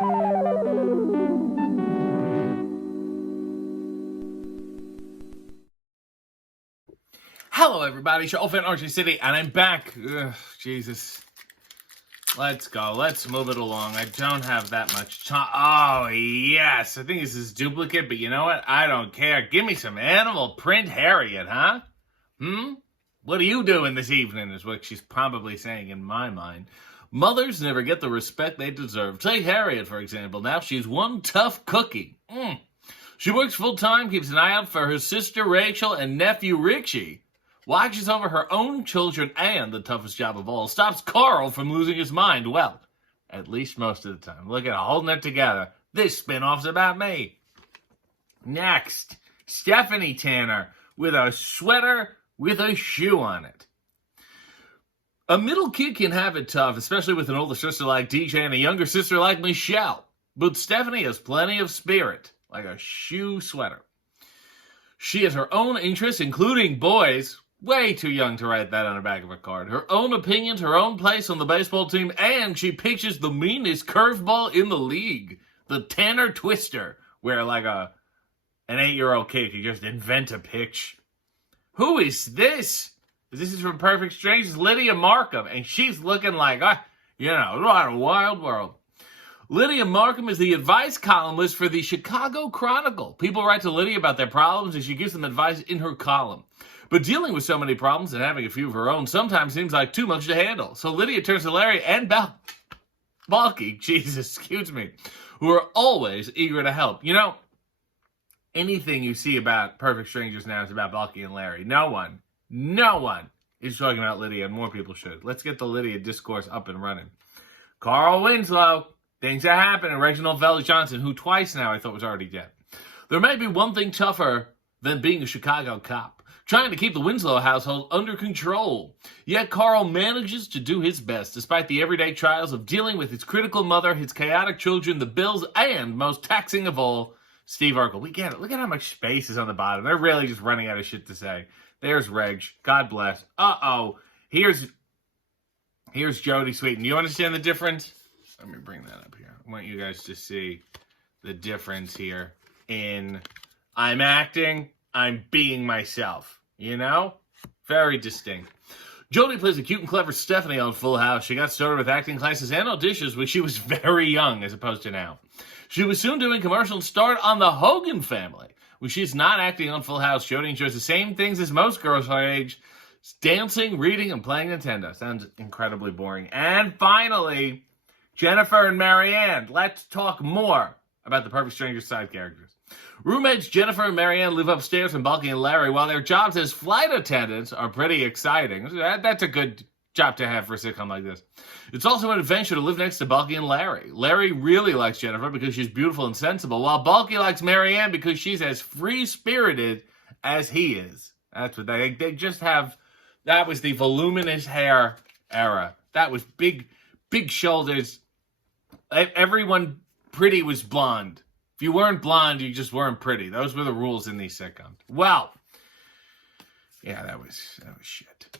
Hello, everybody. Show fan Archie City, and I'm back. Ugh, Jesus. Let's go. Let's move it along. I don't have that much time. Oh, yes. I think this is duplicate, but you know what? I don't care. Give me some animal print Harriet, huh? What are you doing this evening is what she's probably saying in my mind. Mothers never get the respect they deserve. Take Harriet, for example. Now she's one tough cookie. She works full-time, keeps an eye out for her sister Rachel and nephew Richie. Watches over her own children and, the toughest job of all, stops Carl from losing his mind. Well, at least most of the time. Look at her, holding it together. This spin-off's about me. Next, Stephanie Tanner with a sweater with a shoe on it. A middle kid can have it tough, especially with an older sister like DJ and a younger sister like Michelle. But Stephanie has plenty of spirit, like a shoe sweater. She has her own interests, including boys. Way too young to write that on the back of a card. Her own opinions, her own place on the baseball team, and she pitches the meanest curveball in the league. The Tanner Twister, where like an 8-year-old kid could just invent a pitch. Who is this? This is from Perfect Strangers, Lydia Markham, and she's looking like, what a wild world. Lydia Markham is the advice columnist for the Chicago Chronicle. People write to Lydia about their problems, and she gives them advice in her column. But dealing with so many problems and having a few of her own sometimes seems like too much to handle. So Lydia turns to Larry and Balky, who are always eager to help. You know, anything you see about Perfect Strangers now is about Balky and Larry. No one is talking about Lydia, and more people should. Let's get the Lydia discourse up and running. Carl Winslow. Things are happening. Reginald Vela Johnson, who twice now I thought was already dead. There may be one thing tougher than being a Chicago cop. Trying to keep the Winslow household under control. Yet Carl manages to do his best, despite the everyday trials of dealing with his critical mother, his chaotic children, the bills, and, most taxing of all, Steve Urkel. We get it. Look at how much space is on the bottom. They're really just running out of shit to say. There's Reg. God bless. Here's Jodie Sweetin. You understand the difference? Let me bring that up here. I want you guys to see the difference here in I'm acting, I'm being myself. You know? Very distinct. Jodie plays a cute and clever Stephanie on Full House. She got started with acting classes and auditions when she was very young as opposed to now. She was soon doing commercials and starred on The Hogan Family. When she's not acting on Full House, Jodie enjoys the same things as most girls her age. Dancing, reading, and playing Nintendo. Sounds incredibly boring. And finally, Jennifer and Marianne. Let's talk more about the Perfect Strangers side characters. Roommates Jennifer and Marianne live upstairs from Balky and Larry, while their jobs as flight attendants are pretty exciting. That's a good job to have for a sitcom like this. It's also an adventure to live next to Balky and Larry. Larry really likes Jennifer because she's beautiful and sensible, while Balky likes Marianne because she's as free-spirited as he is. That's what they just have. That was the voluminous hair era. That was big shoulders. Everyone pretty was blonde. If you weren't blonde, you just weren't pretty. Those were the rules in these sitcoms. Well, yeah, that was shit.